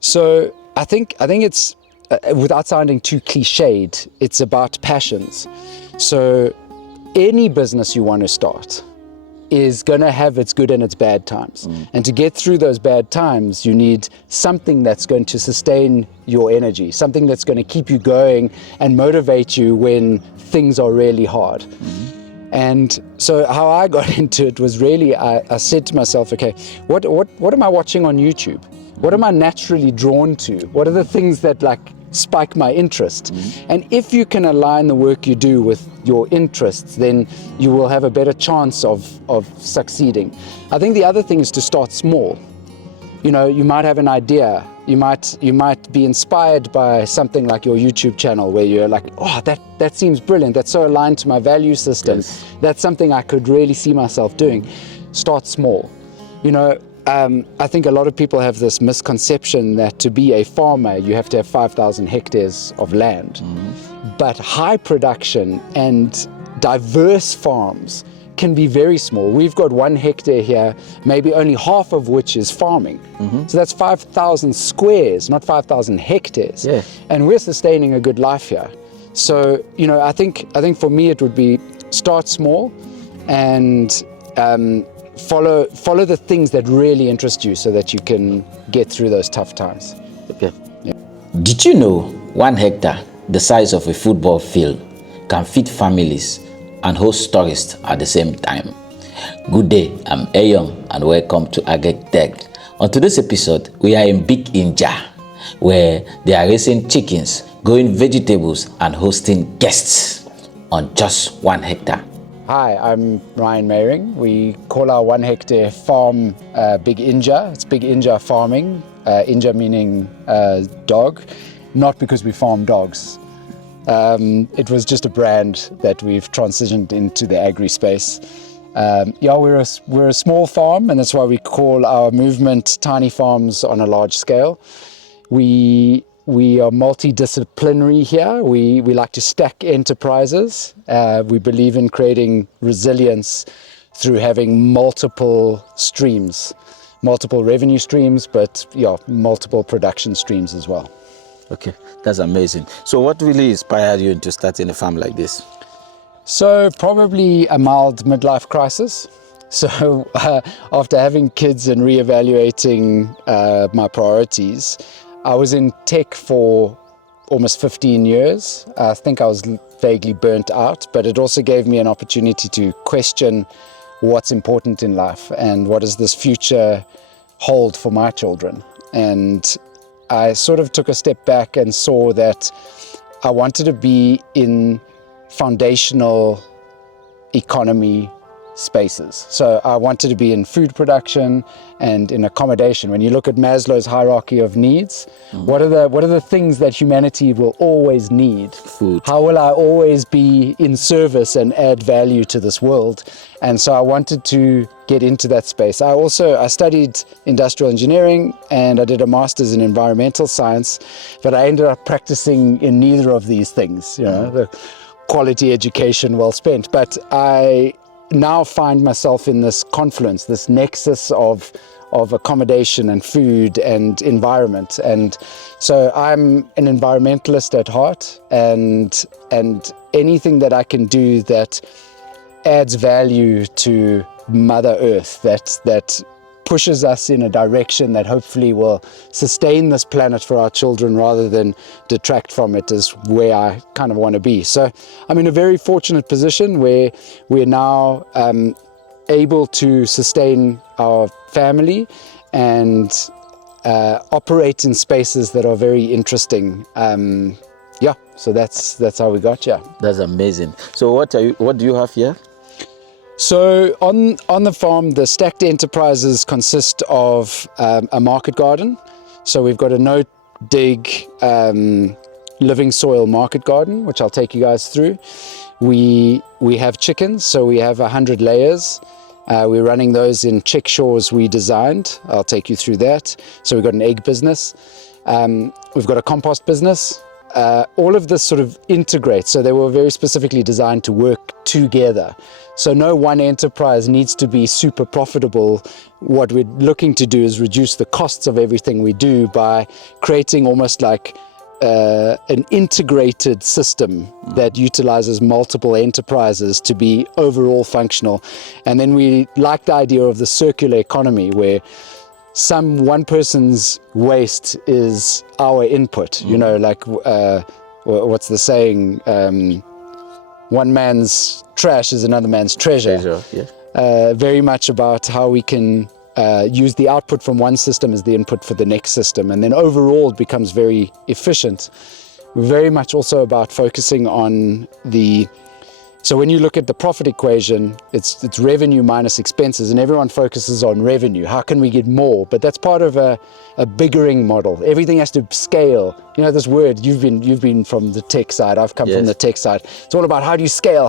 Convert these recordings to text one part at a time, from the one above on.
So I think it's, without sounding too cliched, it's about passions. So any business you want to start is going to have its good and its bad times. And to get through those bad times, you need something that's going to sustain your energy, something that's going to keep you going and motivate you when things are really hard. And so how I got into it was really, I said to myself, okay, what am I watching on YouTube? What am I naturally drawn to? What are the things that like spike my interest? And if you can align the work you do with your interests, then you will have a better chance of succeeding. I think the other thing is to start small. You know, you might have an idea. You might be inspired by something like your YouTube channel where you're like, oh, that seems brilliant. That's so aligned to my value system. Yes. That's something I could really see myself doing. Start small. You know, I think a lot of people have this misconception that to be a farmer, you have to have 5,000 hectares of land. But high production and diverse farms can be very small. We've got 1 hectare here, maybe only half of which is farming. So that's 5,000 squares, not 5,000 hectares. Yeah. And we're sustaining a good life here. So, you know, I think for me it would be start small and follow the things that really interest you so that you can get through those tough times. Okay. Yeah. Did you know 1 hectare, the size of a football field, can feed families and host tourists at the same time? Good day, I'm Ayong and welcome to Agricdeck. On today's episode, we are in Big India, where they are raising chickens, growing vegetables and hosting guests on just 1 hectare. Hi, I'm Ryan Mayring. We call our 1 hectare farm Big India. It's Big India farming, India meaning dog, not because we farm dogs. It was just a brand that we've transitioned into the agri space. Yeah, we're a small farm, and that's why we call our movement Tiny Farms on a Large Scale. We are multidisciplinary here. We like to stack enterprises. We believe in creating resilience through having multiple streams, multiple revenue streams, but yeah, multiple production streams as well. Okay, that's amazing. So what really inspired you into starting a farm like this? So probably a mild midlife crisis. So after having kids and reevaluating my priorities, I was in tech for almost 15 years. I think I was vaguely burnt out, but it also gave me an opportunity to question what's important in life and what does this future hold for my children. And I sort of took a step back and saw that I wanted to be in foundational economy spaces. So I wanted to be in food production and in accommodation. When you look at Maslow's hierarchy of needs, what are the things that humanity will always need? Food. How will I always be in service and add value to this world? And so I wanted to get into that space. I studied industrial engineering and I did a master's in environmental science, but I ended up practicing in neither of these things, you know, the quality education well spent. But I now find myself in this confluence, this nexus of accommodation and food and environment. And so I'm an environmentalist at heart, and anything that I can do that adds value to Mother Earth, that pushes us in a direction that hopefully will sustain this planet for our children rather than detract from it, is where I kind of want to be. So I'm in a very fortunate position where we're now able to sustain our family and operate in spaces that are very interesting. Yeah, so that's how we got here. That's amazing. So what do you have here? So on the farm, the stacked enterprises consist of a market garden. So we've got a no-dig living soil market garden, which I'll take you guys through. We have chickens, so we have 100 layers. We're running those in chickshaws we designed. I'll take you through that. So we've got an egg business. We've got a compost business. all of this sort of integrates. So they were very specifically designed to work together. So no one enterprise needs to be super profitable. What we're looking to do is reduce the costs of everything we do by creating almost like an integrated system that utilizes multiple enterprises to be overall functional. And then we like the idea of the circular economy, where one person's waste is our input. You know, like what's the saying? One man's trash is another man's treasure. Yeah. Very much about how we can use the output from one system as the input for the next system, and then overall it becomes very efficient. Very much also about focusing on so when you look at the profit equation, it's revenue minus expenses, and everyone focuses on revenue. How can we get more? But that's part of a biggering model. Everything has to scale. You know this word, you've been from the tech side, I've come from the tech side. It's all about how do you scale?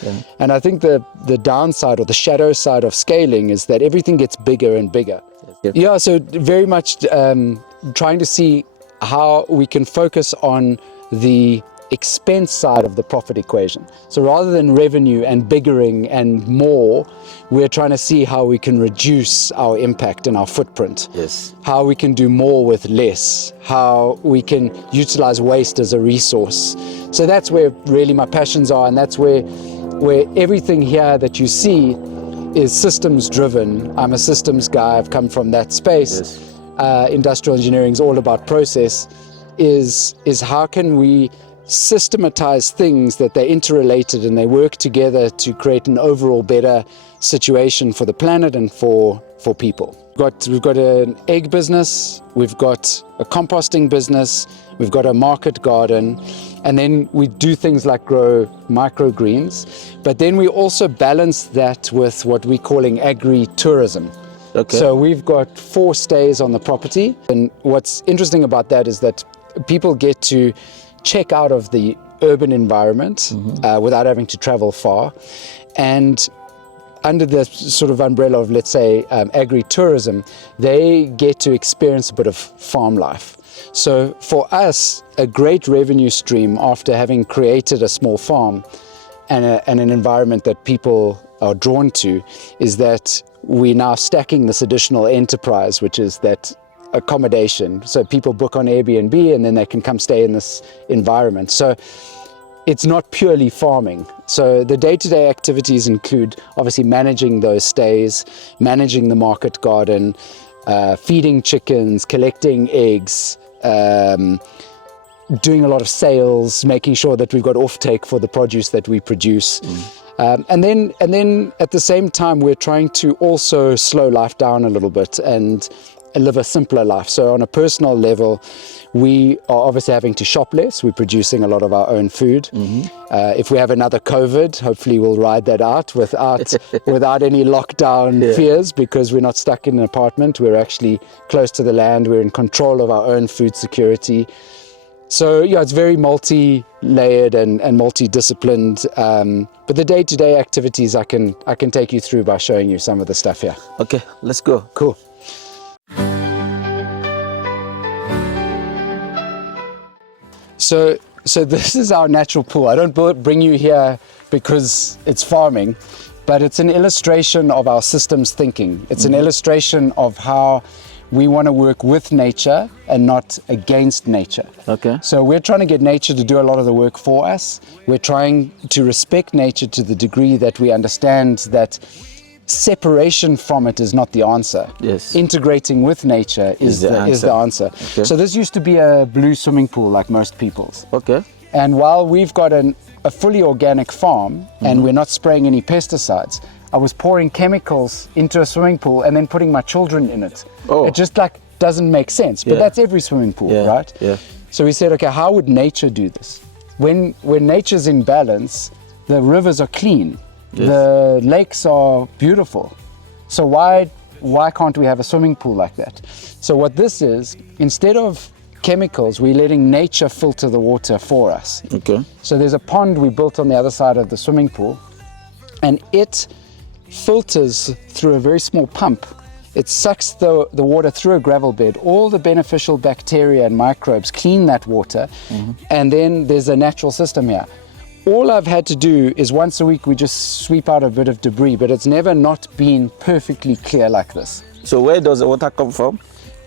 Yeah. And I think the downside or the shadow side of scaling is that everything gets bigger and bigger. Yeah, so very much trying to see how we can focus on the expense side of the profit equation. So rather than revenue and biggering and more, we're trying to see how we can reduce our impact and our footprint. Yes. How we can do more with less, how we can utilize waste as a resource. So that's where really my passions are, and that's where everything here that you see is systems driven. I'm a systems guy, I've come from that space. Yes. Industrial engineering is all about process, is how can we systematize things that they're interrelated and they work together to create an overall better situation for the planet and for people. We've got an egg business, we've got a composting business, we've got a market garden, and then we do things like grow microgreens, but then we also balance that with what we're calling agri-tourism. Okay. So we've got 4 stays on the property, and what's interesting about that is that people get to check out of the urban environment without having to travel far, and under the sort of umbrella of, let's say, agri-tourism, they get to experience a bit of farm life. So for us, a great revenue stream after having created a small farm and an environment that people are drawn to is that we're now stacking this additional enterprise, which is that accommodation. So people book on Airbnb and then they can come stay in this environment. So it's not purely farming. So the day-to-day activities include obviously managing those stays, managing the market garden, feeding chickens, collecting eggs, doing a lot of sales, making sure that we've got offtake for the produce that we produce. And then at the same time, we're trying to also slow life down a little bit and live a simpler life. So on a personal level, we are obviously having to shop less. We're producing a lot of our own food. If we have another COVID, hopefully we'll ride that out without any lockdown fears, because we're not stuck in an apartment. We're actually close to the land. We're in control of our own food security. So yeah, it's very multi-layered and multi-disciplined. But the day-to-day activities I can take you through by showing you some of the stuff here. Okay, let's go. Cool. So this is our natural pool. I don't bring you here because it's farming, but it's an illustration of our systems thinking. It's an illustration of how we want to work with nature and not against nature. Okay. So we're trying to get nature to do a lot of the work for us. We're trying to respect nature to the degree that we understand that separation from it is not the answer. Yes. Integrating with nature is the answer. Okay. So this used to be a blue swimming pool like most people's. Okay. And while we've got a fully organic farm and we're not spraying any pesticides, I was pouring chemicals into a swimming pool and then putting my children in it. Oh. It just doesn't make sense, but that's every swimming pool, right? Yeah. So we said, okay, how would nature do this? When nature's in balance, the rivers are clean. Yes. The lakes are beautiful. So why can't we have a swimming pool like that? So what this is, instead of chemicals, we're letting nature filter the water for us. Okay. So there's a pond we built on the other side of the swimming pool, and it filters through a very small pump it sucks the water through a gravel bed. All the beneficial bacteria and microbes clean that water, and then there's a natural system here. All I've had to do is once a week we just sweep out a bit of debris, but it's never not been perfectly clear like this. So where does the water come from?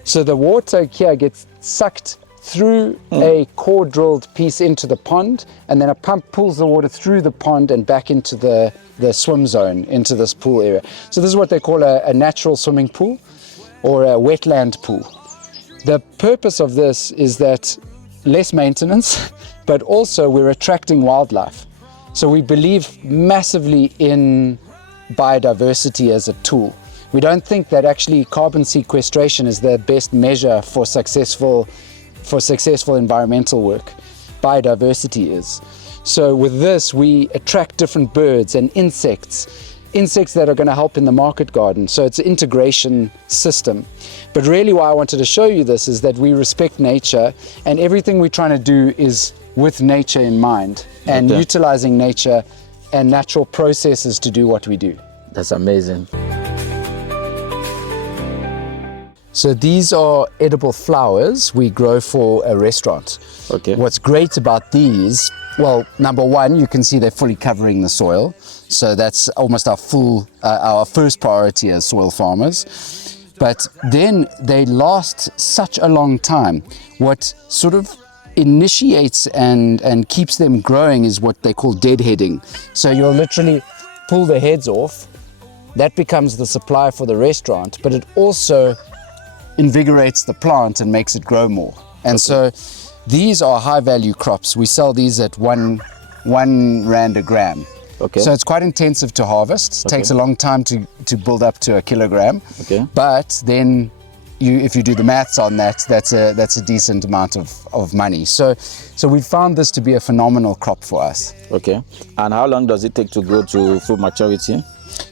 So the water here gets sucked through a core drilled piece into the pond, and then a pump pulls the water through the pond and back into the swim zone, into this pool area. So this is what they call a natural swimming pool or a wetland pool. The purpose of this is that less maintenance, but also we're attracting wildlife. So we believe massively in biodiversity as a tool. We don't think that actually carbon sequestration is the best measure for successful environmental work. Biodiversity is. So with this, we attract different birds and insects that are going to help in the market garden. So it's an integration system. But really why I wanted to show you this is that we respect nature, and everything we're trying to do is with nature in mind, and utilizing nature and natural processes to do what we do. That's amazing. So these are edible flowers we grow for a restaurant. Okay. What's great about these, well, number one, you can see they're fully covering the soil. So that's almost our first priority as soil farmers. But then they last such a long time. What sort of initiates and keeps them growing is what they call deadheading. So you'll literally pull the heads off. That becomes the supply for the restaurant, but it also invigorates the plant and makes it grow more. And so these are high value crops. We sell these at one rand a gram. Okay. So it's quite intensive to harvest. It takes a long time to build up to a kilogram. Okay. But then if you do the maths on that, that's a decent amount of money. So we found this to be a phenomenal crop for us. Okay. And how long does it take to grow to full maturity?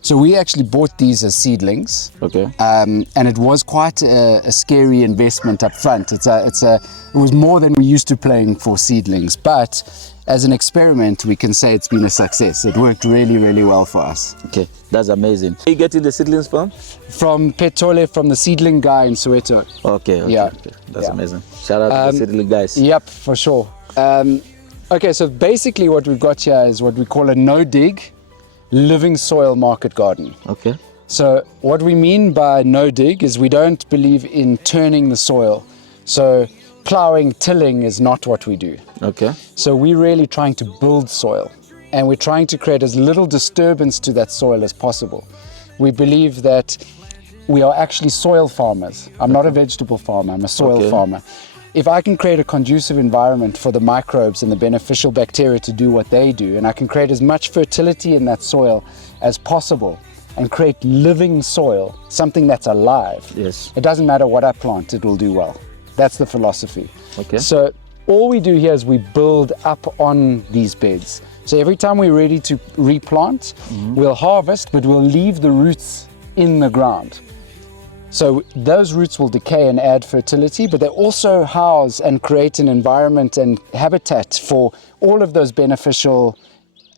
So we actually bought these as seedlings. Okay. And it was quite a scary investment up front. It was more than we used to paying for seedlings, but as an experiment, we can say it's been a success. It worked really, really well for us. Okay, that's amazing. Where are you getting the seedlings from? From Petole, from the seedling guy in Soweto. Okay. Yeah. Okay. That's amazing. Shout out to the seedling guys. Yep, for sure. Okay, so basically what we've got here is what we call a no-dig living soil market garden. Okay. So what we mean by no-dig is we don't believe in turning the soil. So plowing, tilling is not what we do. Okay. So we're really trying to build soil, and we're trying to create as little disturbance to that soil as possible. We believe that we are actually soil farmers. I'm not a vegetable farmer, I'm a soil farmer. If I can create a conducive environment for the microbes and the beneficial bacteria to do what they do, and I can create as much fertility in that soil as possible and create living soil, something that's alive, Yes. it doesn't matter what I plant, it will do well. That's the philosophy. Okay. So all we do here is we build up on these beds. So every time we're ready to replant, we'll harvest, but we'll leave the roots in the ground. So those roots will decay and add fertility, but they also house and create an environment and habitat for all of those beneficials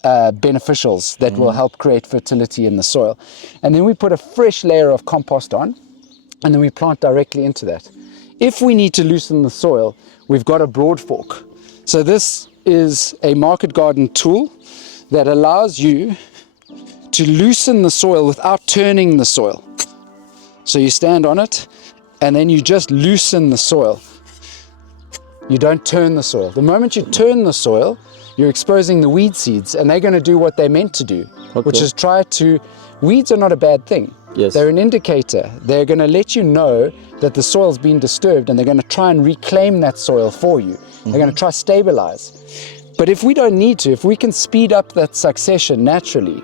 that will help create fertility in the soil. And then we put a fresh layer of compost on, and then we plant directly into that. If we need to loosen the soil, we've got a broad fork. So this is a market garden tool that allows you to loosen the soil without turning the soil. So you stand on it, and then you just loosen the soil. You don't turn the soil. The moment you turn the soil, you're exposing the weed seeds, and they're going to do what they're meant to do, which is weeds are not a bad thing. Yes. They're an indicator. They're going to let you know that the soil's been disturbed, and they're going to try and reclaim that soil for you. They're going to try stabilize. But if we don't need to, if we can speed up that succession naturally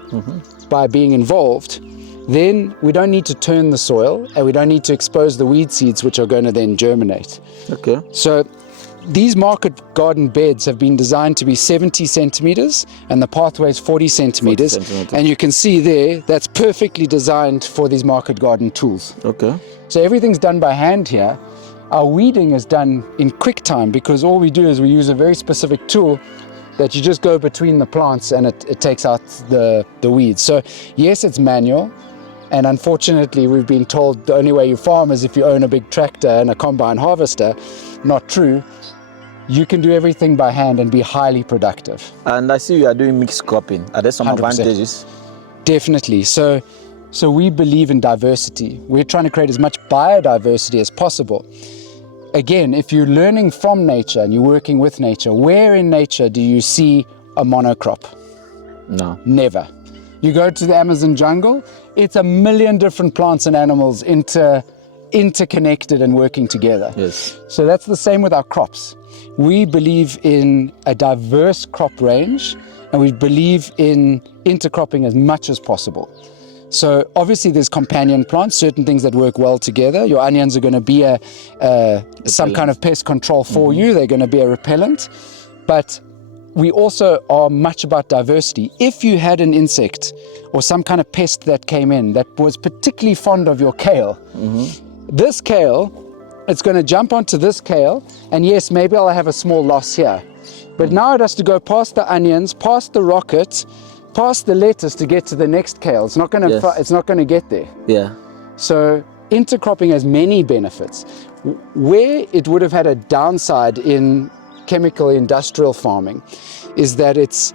by being involved, then we don't need to turn the soil, and we don't need to expose the weed seeds, which are going to then germinate. Okay. So these market garden beds have been designed to be 70 centimeters, and the pathway is 40 centimeters. And you can see there, that's perfectly designed for these market garden tools. Okay. So everything's done by hand here. Our weeding is done in quick time, because all we do is we use a very specific tool that you just go between the plants, and it takes out the weeds. So yes, it's manual, And unfortunately, we've been told the only way you farm is if you own a big tractor and a combine harvester. Not true. You can do everything by hand and be highly productive. And I see you are doing mixed cropping. Are there some 100%. advantages? Definitely. So we believe in diversity. We're trying to create as much biodiversity as possible. Again, if you're learning from nature and you're working with nature, where in nature do you see a monocrop? No. Never. You go to the Amazon jungle, it's a million different plants and animals interconnected and working together. Yes. So that's the same with our crops. We believe in a diverse crop range, and we believe in intercropping as much as possible. So obviously there's companion plants, certain things that work well together. Your onions are going to be some kind of pest control for you. They're going to be a repellent. But we also are much about diversity. If you had an insect or some kind of pest that came in that was particularly fond of your kale, this kale, it's going to jump onto this kale, and yes, maybe I'll have a small loss here. But now it has to go past the onions, past the rocket, past the lettuce to get to the next kale. It's not going to. Yes. It's not going to get there. Yeah. So intercropping has many benefits. Where it would have had a downside in chemical industrial farming is that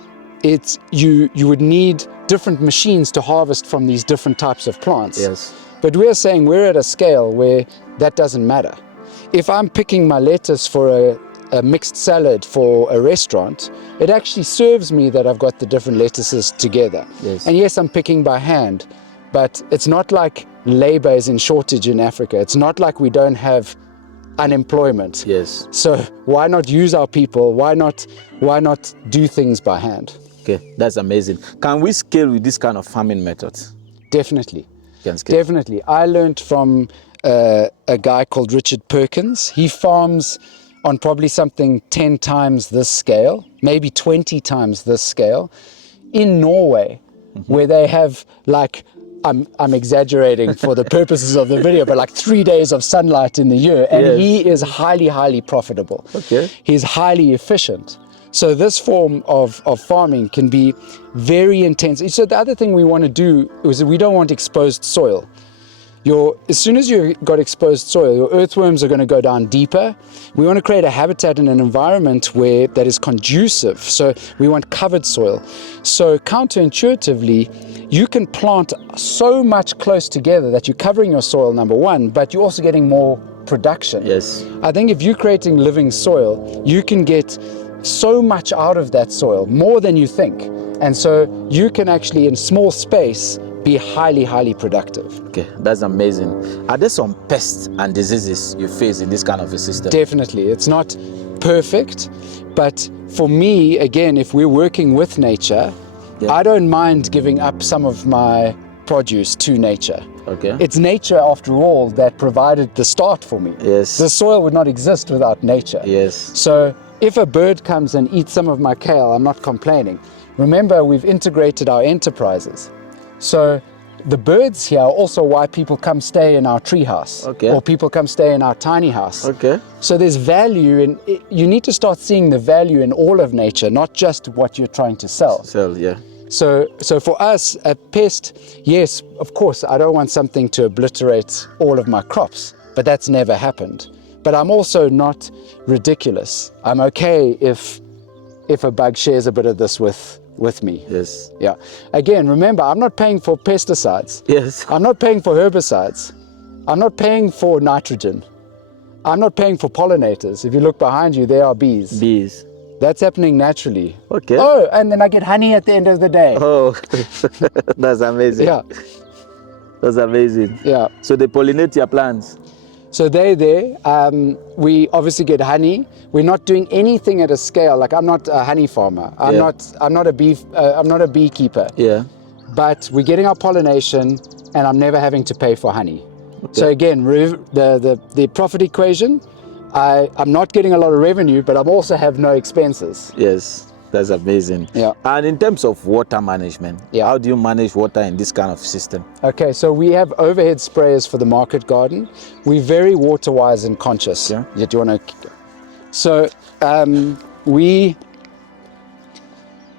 you would need different machines to harvest from these different types of plants. Yes. But we're saying we're at a scale where that doesn't matter. If I'm picking my lettuce for a mixed salad for a restaurant, it actually serves me that I've got the different lettuces together. Yes. And yes, I'm picking by hand, but it's not like labor is in shortage in Africa. It's not like we don't have unemployment. Yes. So why not use our people? Why not do things by hand? Okay, that's amazing. Can we scale with this kind of farming methods? Definitely. Can scale. Definitely. I learned from a guy called Richard Perkins. He farms on probably something 10 times this scale, maybe 20 times this scale, in Norway, where they have like, I'm exaggerating for the purposes of the video, but like 3 days of sunlight in the year, and Yes. he is highly, highly profitable. Okay. He's highly efficient. So this form of farming can be very intense. So the other thing we want to do is that we don't want exposed soil. As soon as you've got exposed soil, your earthworms are going to go down deeper. We want to create a habitat and an environment that is conducive. So we want covered soil. So counterintuitively, you can plant so much close together that you're covering your soil, number one, but you're also getting more production. Yes. I think if you're creating living soil, you can get so much out of that soil, more than you think. And so you can actually, in small space, be highly, highly productive. Okay, that's amazing. Are there some pests and diseases you face in this kind of a system? Definitely. It's not perfect, but for me, again, if we're working with nature, I don't mind giving up some of my produce to nature. Okay. It's nature, after all, that provided the start for me. Yes. The soil would not exist without nature. Yes. So if a bird comes and eats some of my kale, I'm not complaining. Remember, we've integrated our enterprises. So the birds here are also why people come stay in our treehouse, Okay. or people come stay in our tiny house. Okay. So there's value in, you need to start seeing the value in all of nature, not just what you're trying to sell. So, yeah. So for us, a pest, yes, of course, I don't want something to obliterate all of my crops, but that's never happened. But I'm also not ridiculous. I'm okay if a bug shares a bit of this with me. Yes. Yeah. Again, remember, I'm not paying for pesticides. Yes. I'm not paying for herbicides. I'm not paying for nitrogen. I'm not paying for pollinators. If you look behind you, there are bees. Bees. That's happening naturally. Okay. Oh, and then I get honey at the end of the day. Oh, that's amazing. Yeah. That's amazing. Yeah. So they pollinate your plants. So they're there. We obviously get honey. We're not doing anything at a scale. Like, I'm not a honey farmer. I'm not a beekeeper. Yeah. But we're getting our pollination, and I'm never having to pay for honey. Okay. So again, the profit equation, I'm not getting a lot of revenue, but I also have no expenses. Yes. That's amazing. Yeah. And in terms of water management, how do you manage water in this kind of system? Okay, so we have overhead sprayers for the market garden. We're very water wise and conscious. Yeah. Do you want to? So we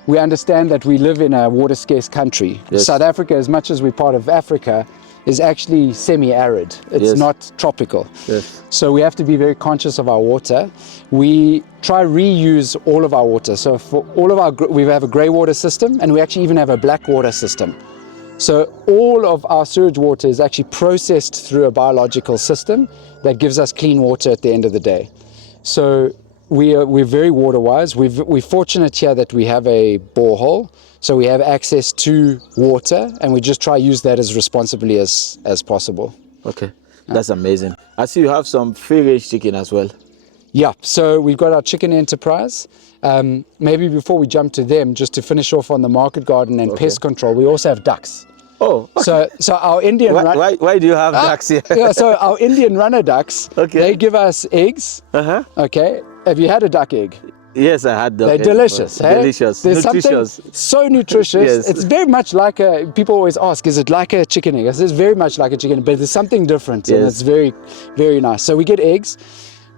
understand that we live in a water scarce country. Yes. South Africa, as much as we're part of Africa, is actually semi-arid. It's Yes. not tropical. Yes. So we have to be very conscious of our water. We try reuse all of our water. So for all of our, we have a grey water system, and we actually even have a black water system. So all of our sewage water is actually processed through a biological system that gives us clean water at the end of the day. So we're very water wise. We're fortunate here that we have a borehole, so we have access to water, and we just try use that as responsibly as possible. Okay, that's amazing. I see you have some free-range chicken as well. Yeah, so we've got our chicken enterprise. Maybe before we jump to them, just to finish off on the market garden and pest control, we also have ducks. Oh, So our Indian why do you have ducks here? yeah, so our Indian runner ducks, they give us eggs. Okay, have you had a duck egg? Yes, I had duck They're egg. delicious. Hey? Delicious. There's Nutritious. something so nutritious. Yes. It's very much like a. People always ask, is it like a chicken egg? I say it's very much like a chicken, but there's something different, and it's very, very nice. So we get eggs,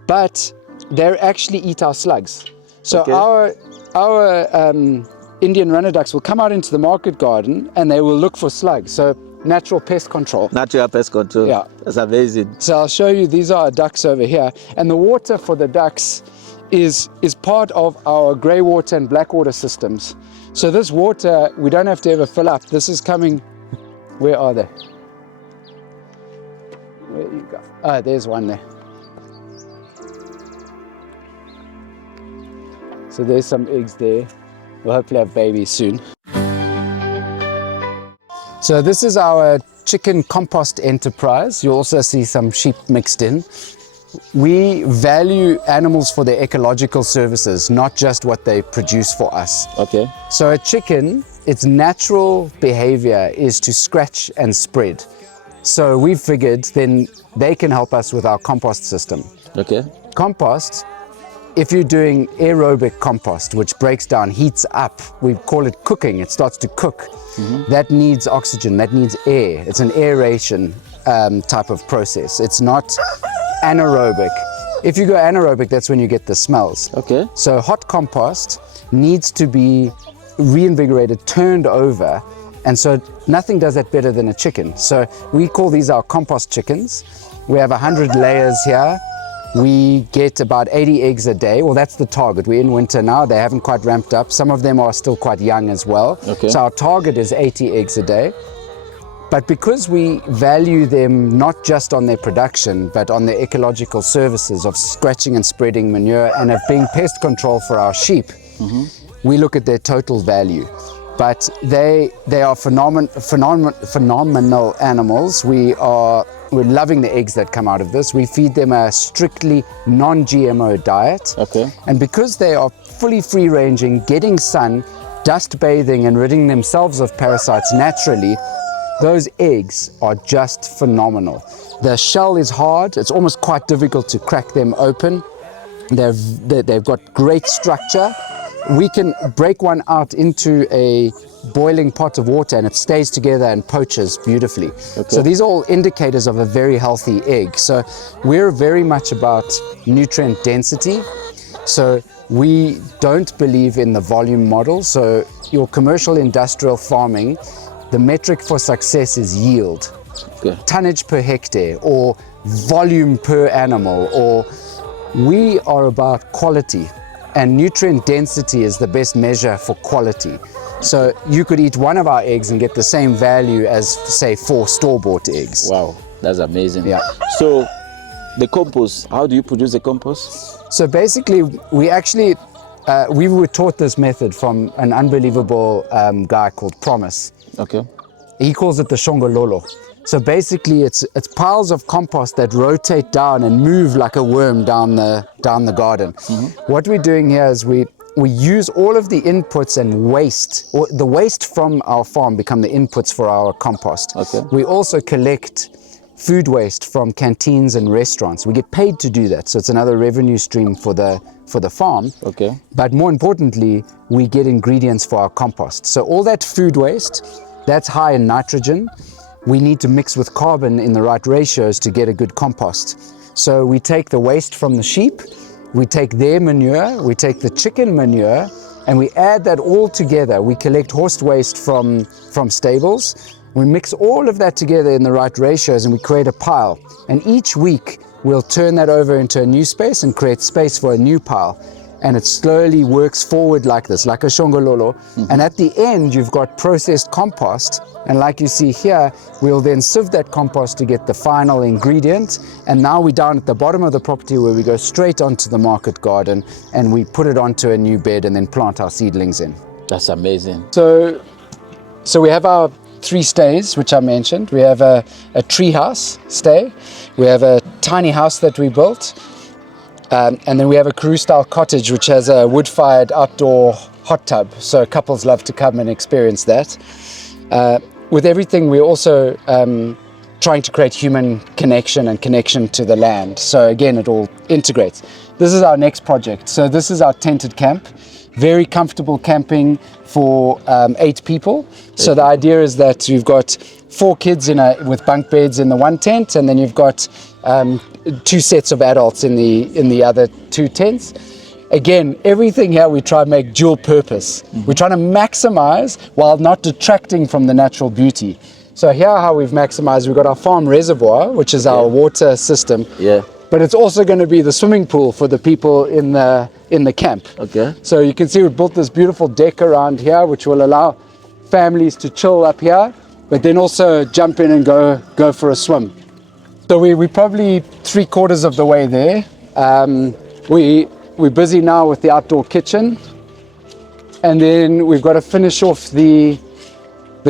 but they actually eat our slugs. So our Indian runner ducks will come out into the market garden and they will look for slugs. So natural pest control. Natural pest control. Yeah. That's amazing. So I'll show you, these are our ducks over here. And the water for the ducks is part of our grey water and black water systems. So this water, we don't have to ever fill up. This is coming, where are they? Where you go? Ah, there's one there. So there's some eggs there. We'll hopefully have babies soon. So this is our chicken compost enterprise. You also see some sheep mixed in. We value animals for their ecological services, not just what they produce for us. Okay. So a chicken, its natural behavior is to scratch and spread. So we figured then they can help us with our compost system. Okay. Compost, if you're doing aerobic compost, which breaks down, heats up, we call it cooking, it starts to cook. That needs oxygen, that needs air. It's an aeration type of process. It's not anaerobic. If you go anaerobic, that's when you get the smells. Okay. So hot compost needs to be reinvigorated, turned over, and so nothing does that better than a chicken. So we call these our compost chickens. We have 100 layers here. We get about 80 eggs a day. Well, that's the target. We're in winter now. They haven't quite ramped up. Some of them are still quite young as well. Okay. So our target is 80 eggs a day. But because we value them not just on their production, but on their ecological services of scratching and spreading manure and of being pest control for our sheep, we look at their total value. But they are phenomenal animals. We're loving the eggs that come out of this. We feed them a strictly non-GMO diet. Okay. And because they are fully free-ranging, getting sun, dust bathing and ridding themselves of parasites naturally, those eggs are just phenomenal. The shell is hard. It's almost quite difficult to crack them open. They've got great structure. We can break one out into a boiling pot of water and it stays together and poaches beautifully. Okay. So these are all indicators of a very healthy egg. So we're very much about nutrient density. So we don't believe in the volume model. So your commercial industrial farming, the metric for success is yield. Okay. Tonnage per hectare or volume per animal, or we are about quality. And nutrient density is the best measure for quality. So you could eat one of our eggs and get the same value as, say, 4 store-bought eggs. Wow, that's amazing. Yeah. So the compost, how do you produce the compost? So basically, we actually, we were taught this method from an unbelievable guy called Promise. Okay. He calls it the shongololo. So basically, it's piles of compost that rotate down and move like a worm down the garden. What we're doing here is we use all of the inputs and waste, or the waste from our farm become the inputs for our compost. Okay. We also collect food waste from canteens and restaurants. We get paid to do that, so it's another revenue stream for the farm. Okay. But more importantly, we get ingredients for our compost. So all that food waste, that's high in nitrogen. We need to mix with carbon in the right ratios to get a good compost. So we take the waste from the sheep, we take their manure, we take the chicken manure, and we add that all together. We collect horse waste from stables, We mix all of that together in the right ratios and we create a pile. And each week we'll turn that over into a new space and create space for a new pile. And it slowly works forward like this, like a shongololo. And at the end, you've got processed compost. And like you see here, we'll then sieve that compost to get the final ingredient. And now we're down at the bottom of the property where we go straight onto the market garden and we put it onto a new bed and then plant our seedlings in. That's amazing. So we have our 3 stays, which I mentioned. We have a tree house stay. We have a tiny house that we built. And then we have a Karoo-style cottage, which has a wood-fired outdoor hot tub. So couples love to come and experience that. With everything, we're also trying to create human connection and connection to the land. So again, it all integrates. This is our next project. So this is our tented camp. Very comfortable camping for 8 people. So the idea is that you've got 4 kids with bunk beds in the one tent, and then you've got 2 sets of adults in the other 2 tents. Again, everything here we try and make dual purpose. We're trying to maximize while not detracting from the natural beauty. So here how we've maximized, we've got our farm reservoir, which is our water system. Yeah. But it's also going to be the swimming pool for the people in the camp. Okay. So you can see we built this beautiful deck around here, which will allow families to chill up here, but then also jump in and go for a swim. So we're probably 3/4 of the way there. We're busy now with the outdoor kitchen, and then we've got to finish off the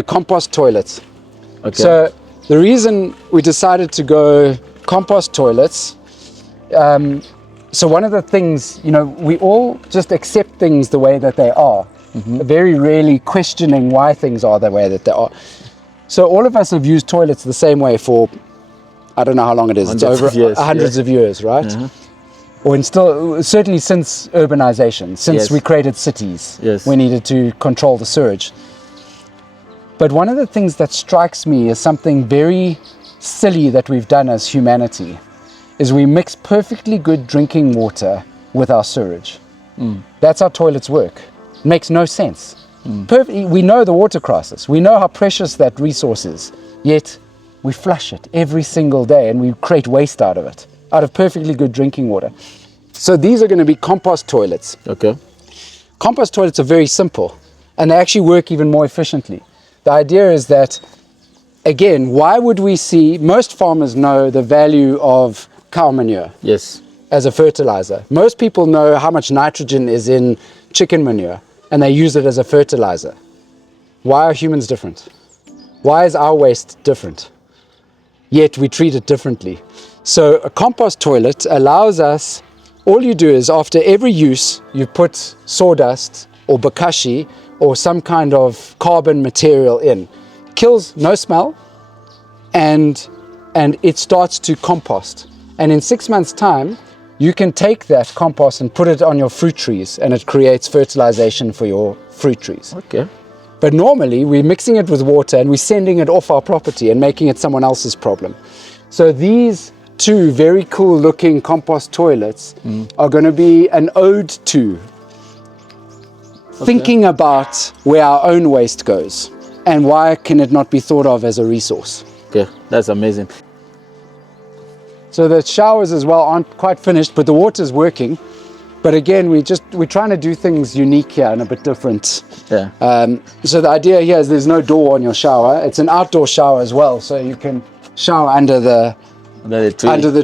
compost toilets. Okay. So the reason we decided to go compost toilets, so one of the things, we all just accept things the way that they are, very rarely questioning why things are the way that they are. So all of us have used toilets the same way for, I don't know how long it is. It's over hundreds of years, right? Or certainly since urbanization, since we created cities, we needed to control the sewage. But one of the things that strikes me is something very silly that we've done as humanity, is we mix perfectly good drinking water with our sewage. That's how toilets work. It makes no sense. We know the water crisis. We know how precious that resource is, yet we flush it every single day and we create waste out of it, out of perfectly good drinking water. So these are going to be compost toilets. Okay. Compost toilets are very simple and they actually work even more efficiently. The idea is that, again, why would we see, most farmers know the value of cow manure as a fertilizer. Most people know how much nitrogen is in chicken manure and they use it as a fertilizer. Why are humans different? Why is our waste different? Yet we treat it differently. So a compost toilet allows us, all you do is after every use, you put sawdust or bokashi or some kind of carbon material in. Kills no smell and it starts to compost. And in 6 months' time, you can take that compost and put it on your fruit trees and it creates fertilization for your fruit trees. Okay. But normally we're mixing it with water and we're sending it off our property and making it someone else's problem. So these 2 very cool looking compost toilets are going to be an ode to thinking about where our own waste goes and why can it not be thought of as a resource. Okay, that's amazing. So the showers as well aren't quite finished, but the water's working. But again, we're trying to do things unique here and a bit different. Yeah. So the idea here is there's no door on your shower. It's an outdoor shower as well, so you can shower under the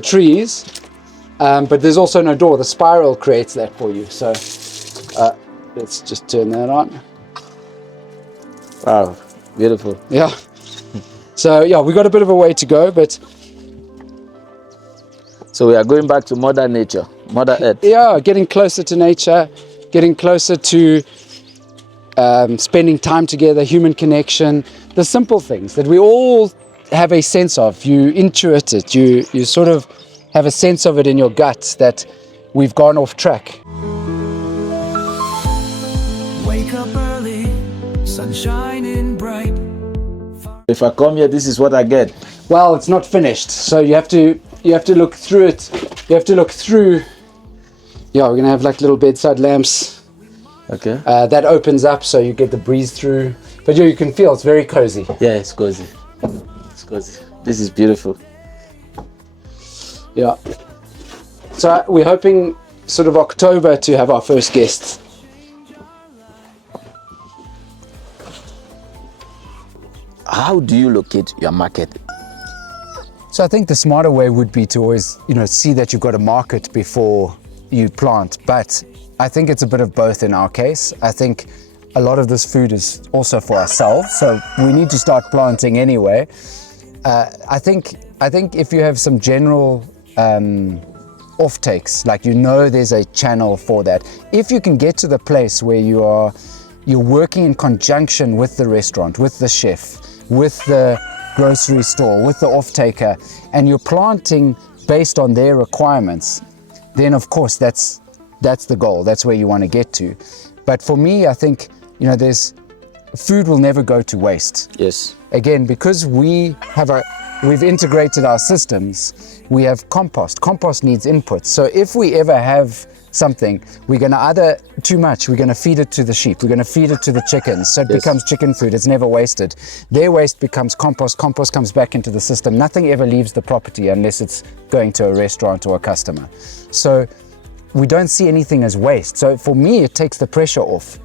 trees. But there's also no door. The spiral creates that for you. So let's just turn that on. Wow, beautiful. Yeah. So yeah, we got a bit of a way to go, but. So we are going back to Mother Nature, Mother Earth. Yeah, getting closer to nature, getting closer to spending time together, human connection, the simple things that we all have a sense of. You intuit it, you sort of have a sense of it in your gut that we've gone off track. Wake up early, sun shining bright. If I come here, this is what I get. Well, it's not finished, so you have to look through it. You have to look through. Yeah, we're gonna have like little bedside lamps. Okay. That opens up so you get the breeze through. But you can feel it's very cozy. Yeah, it's cozy. It's cozy. This is beautiful. Yeah. So we're hoping sort of October to have our first guests. How do you locate your market? So I think the smarter way would be to always, see that you've got a market before you plant. But I think it's a bit of both in our case. I think a lot of this food is also for ourselves, so we need to start planting anyway. I think if you have some general off-takes, like there's a channel for that. If you can get to the place where you're working in conjunction with the restaurant, with the chef, with the grocery store, with the off-taker, and you're planting based on their requirements, then of course that's the goal. That's where you want to get to. But for me, I think food will never go to waste. Yes. Again, because we've integrated our systems, we have compost. Compost needs input. So if we ever have something, we're going to either too much, we're going to feed it to the sheep, we're going to feed it to the chickens, so it becomes chicken food. It's never wasted. Their waste becomes compost. Compost comes back into the system. Nothing ever leaves the property unless it's going to a restaurant or a customer. So we don't see anything as waste. So for me, it takes the pressure off.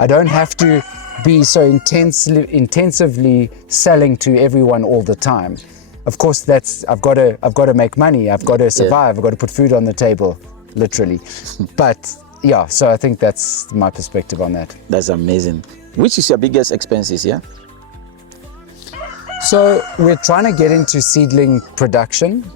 I don't have to be so intensively selling to everyone all the time. Of course, I've got to make money. I've got to survive. I've got to put food on the table, literally. But yeah, so I think that's my perspective on that. That's amazing. Which is your biggest expenses, yeah? So we're trying to get into seedling production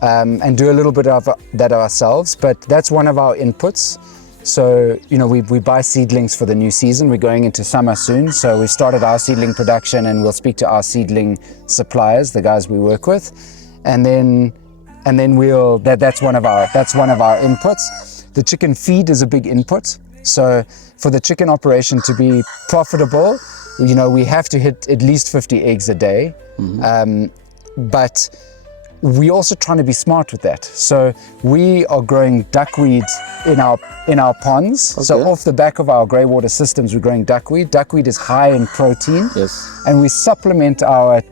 and do a little bit of that ourselves, but that's one of our inputs. So, we buy seedlings for the new season. We're going into summer soon. So we've started our seedling production, and we'll speak to our seedling suppliers, the guys we work with. And then that's one of our inputs. The chicken feed is a big input. So for the chicken operation to be profitable, we have to hit at least 50 eggs a day. But we're also trying to be smart with that. So we are growing duckweed in our ponds. Okay. So off the back of our grey water systems, we're growing duckweed. Duckweed is high in protein. Yes. And we supplement our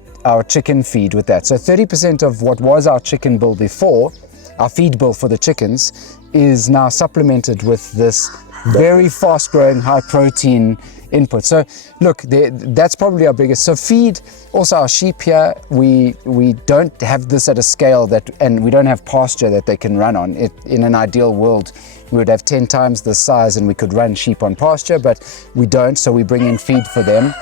chicken feed with that. So 30% of what was our chicken bill before, our feed bill for the chickens, is now supplemented with this very fast growing high protein input. So look, that's probably our biggest. So feed, also our sheep here, we don't have this at a scale and we don't have pasture that they can run on. In an ideal world, we would have 10 times the size and we could run sheep on pasture, but we don't, so we bring in feed for them.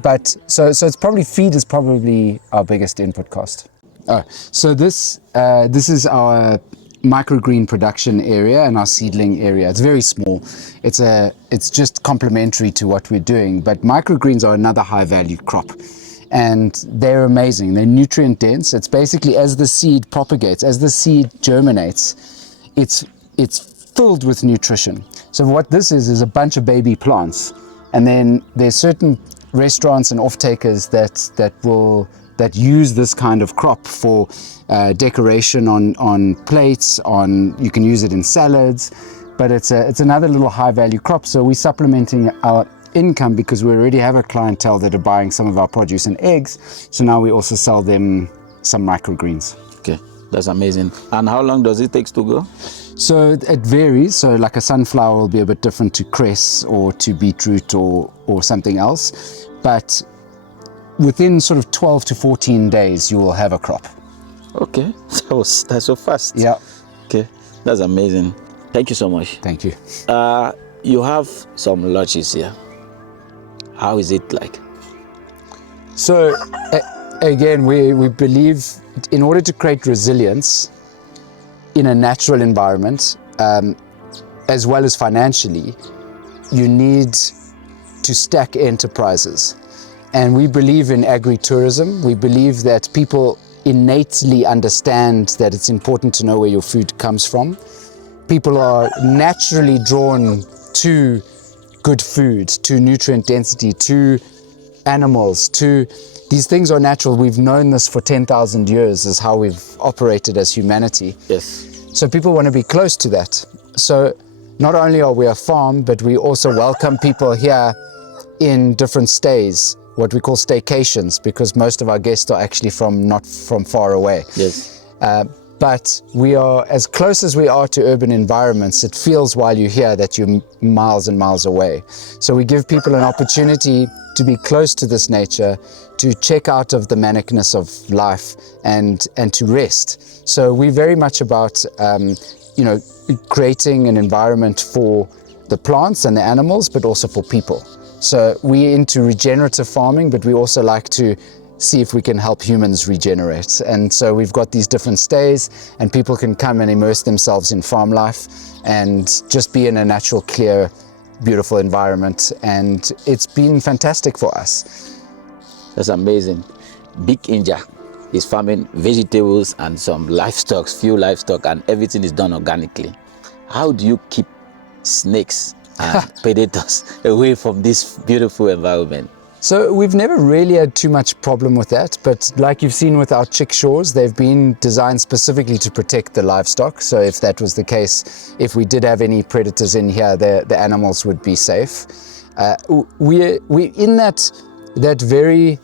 But it's probably feed is probably our biggest input cost. So this is our microgreen production area and our seedling area. It's very small. It's just complementary to what we're doing, but microgreens are another high value crop, and they're amazing. They're nutrient dense. It's basically, as the seed propagates, as the seed germinates, it's filled with nutrition. So what this is a bunch of baby plants, and then there's certain restaurants and off-takers that use this kind of crop for decoration on plates. You can use it in salads, but it's another little high value crop. So we're supplementing our income because we already have a clientele that are buying some of our produce and eggs. So now we also sell them some microgreens. Okay, that's amazing. And how long does it take to grow? So it varies. So like a sunflower will be a bit different to cress or to beetroot or something else, but within sort of 12 to 14 days, you will have a crop. Okay, that's so fast. Yeah. Okay, that's amazing. Thank you so much. Thank you. You have some lodges here. How is it like? So again, we believe in order to create resilience in a natural environment, as well as financially, you need to stack enterprises. And we believe in agri-tourism. We believe that people innately understand that it's important to know where your food comes from. People are naturally drawn to good food, to nutrient density, to animals, to these things are natural. We've known this for 10,000 years is how we've operated as humanity. Yes. So people want to be close to that. So not only are we a farm, but we also welcome people here in different stays, what we call staycations, because most of our guests are actually not from far away. Yes. But we are, as close as we are to urban environments, it feels while you're here that you're miles and miles away. So we give people an opportunity to be close to this nature, to check out of the manicness of life and to rest. So we're very much about, creating an environment for the plants and the animals, but also for people. So we're into regenerative farming, but we also like to see if we can help humans regenerate. And so we've got these different stays, and people can come and immerse themselves in farm life and just be in a natural, clear, beautiful environment. And it's been fantastic for us. That's amazing. Big Inja is farming vegetables and some livestock, few livestock, and everything is done organically. How do you keep snakes and predators away from this beautiful environment? So we've never really had too much problem with that, but like you've seen with our chick shores, they've been designed specifically to protect the livestock. So if that was the case, if we did have any predators in here, the animals would be safe. We're in that very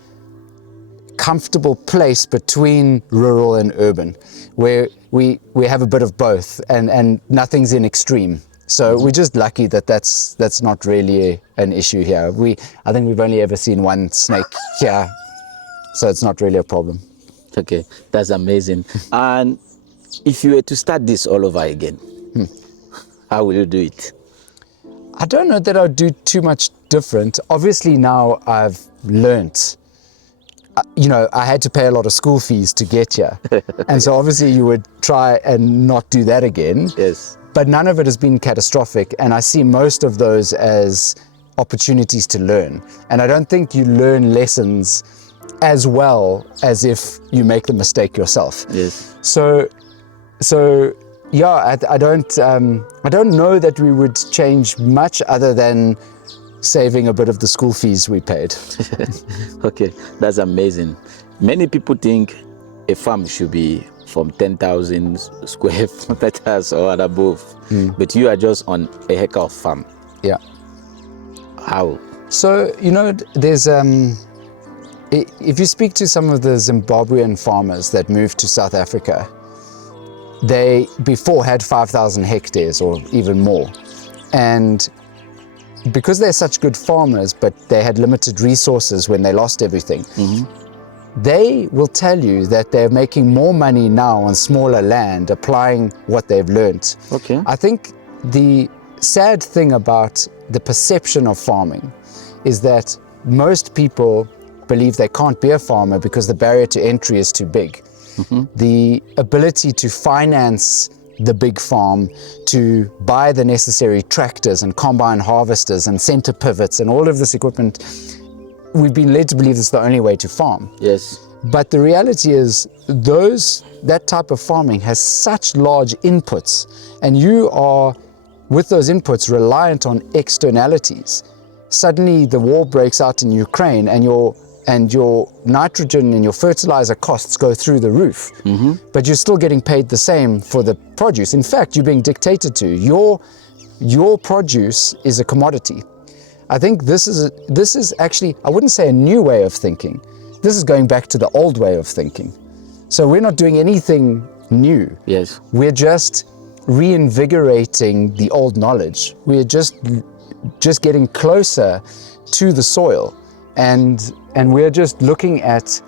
comfortable place between rural and urban, where we have a bit of both, and nothing's in extreme. So we're just lucky that that's not really an issue here. I think we've only ever seen one snake here, so it's not really a problem. Okay, that's amazing. And if you were to start this all over again, how will you do it? I don't know that I'll do too much different. Obviously now I've learnt. I had to pay a lot of school fees to get here. And so obviously you would try and not do that again. Yes. But none of it has been catastrophic, and I see most of those as opportunities to learn. And I don't think you learn lessons as well as if you make the mistake yourself. Yes. So yeah, I don't know that we would change much other than saving a bit of the school fees we paid. Okay, that's amazing. Many people think a farm should be from 10,000 square meters or above, but you are just on a hectare farm. Yeah. How? So, there's, if you speak to some of the Zimbabwean farmers that moved to South Africa, they before had 5,000 hectares or even more. And because they're such good farmers, but they had limited resources when they lost everything, they will tell you that they're making more money now on smaller land, applying what they've learned. Okay. I think the sad thing about the perception of farming is that most people believe they can't be a farmer because the barrier to entry is too big. The ability to finance the big farm, to buy the necessary tractors and combine harvesters and center pivots and all of this equipment, we've been led to believe it's the only way to farm. Yes. But the reality is that type of farming has such large inputs, and you are, with those inputs, reliant on externalities. Suddenly the war breaks out in Ukraine and your nitrogen and your fertilizer costs go through the roof, but you're still getting paid the same for the produce. In fact, you're being dictated to. Your produce is a commodity. I think this is actually, I wouldn't say a new way of thinking. This is going back to the old way of thinking. So we're not doing anything new. Yes. We're just reinvigorating the old knowledge. We're just getting closer to the soil, and we're just looking at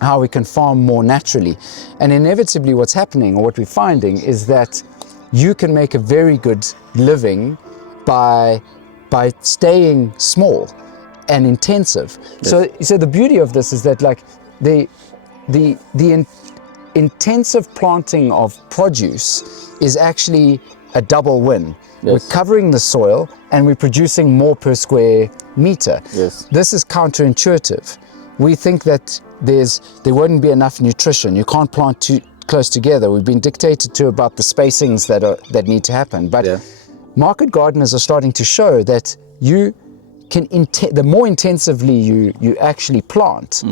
how we can farm more naturally. And inevitably what's happening, or what we're finding, is that you can make a very good living by staying small and intensive. Yes. So the beauty of this is that, like, the intensive planting of produce is actually a double win. Yes. We're covering the soil and we're producing more per square meter. Yes. This is counterintuitive. We think that there wouldn't be enough nutrition. You can't plant too close together. We've been dictated to about the spacings that need to happen. But market gardeners are starting to show that you can, the more intensively you actually plant,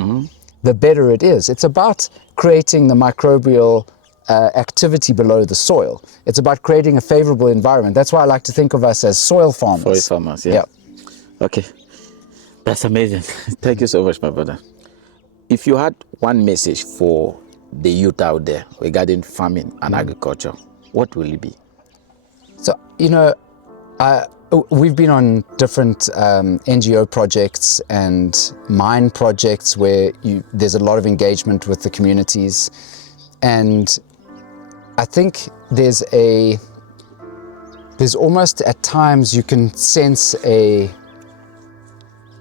the better it is. It's about creating the microbial activity below the soil. It's about creating a favorable environment. That's why I like to think of us as soil farmers. Soil farmers, yeah. Okay. That's amazing. Thank you so much, my brother. If you had one message for the youth out there regarding farming and agriculture, what will it be? So, we've been on different NGO projects and mine projects where there's a lot of engagement with the communities. And I think there's almost at times you can sense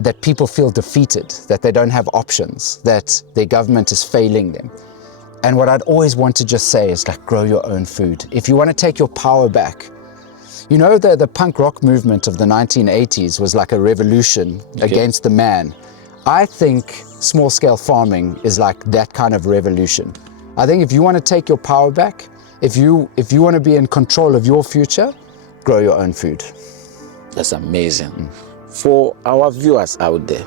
that people feel defeated, that they don't have options, that their government is failing them. And what I'd always want to just say is like, grow your own food. If you want to take your power back, the punk rock movement of the 1980s was like a revolution against the man. I think small scale farming is like that kind of revolution. I think if you want to take your power back, if you want to be in control of your future, grow your own food. That's amazing. For our viewers out there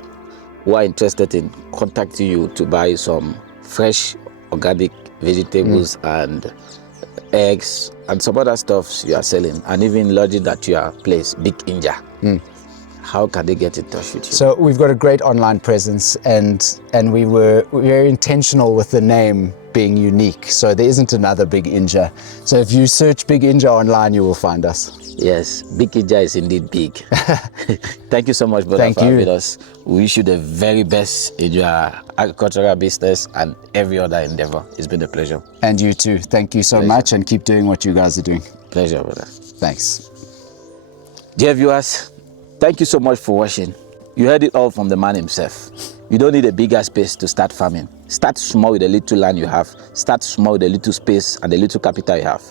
who are interested in contacting you to buy some fresh organic vegetables and eggs and some other stuff you are selling, and even lodging at your place, Big Inja, how can they get in touch with you? So we've got a great online presence, and we were very intentional with the name being unique. So there isn't another Big Inja. So if you search Big Inja online, you will find us. Yes, Big Inja is indeed big. Thank you so much, brother, Thank for you. having us. We wish you the very best in your agricultural business and every other endeavor. It's been a pleasure. And you too. Thank you so much, and keep doing what you guys are doing. Pleasure, brother. Thanks. Dear viewers, thank you so much for watching. You heard it all from the man himself. You don't need a bigger space to start farming. Start small with the little land you have. Start small with the little space and the little capital you have.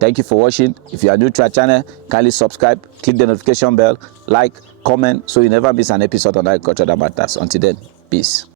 Thank you for watching. If you are new to our channel, kindly subscribe, click the notification bell, like, comment, so you never miss an episode on Agriculture That Matters. Until then, peace.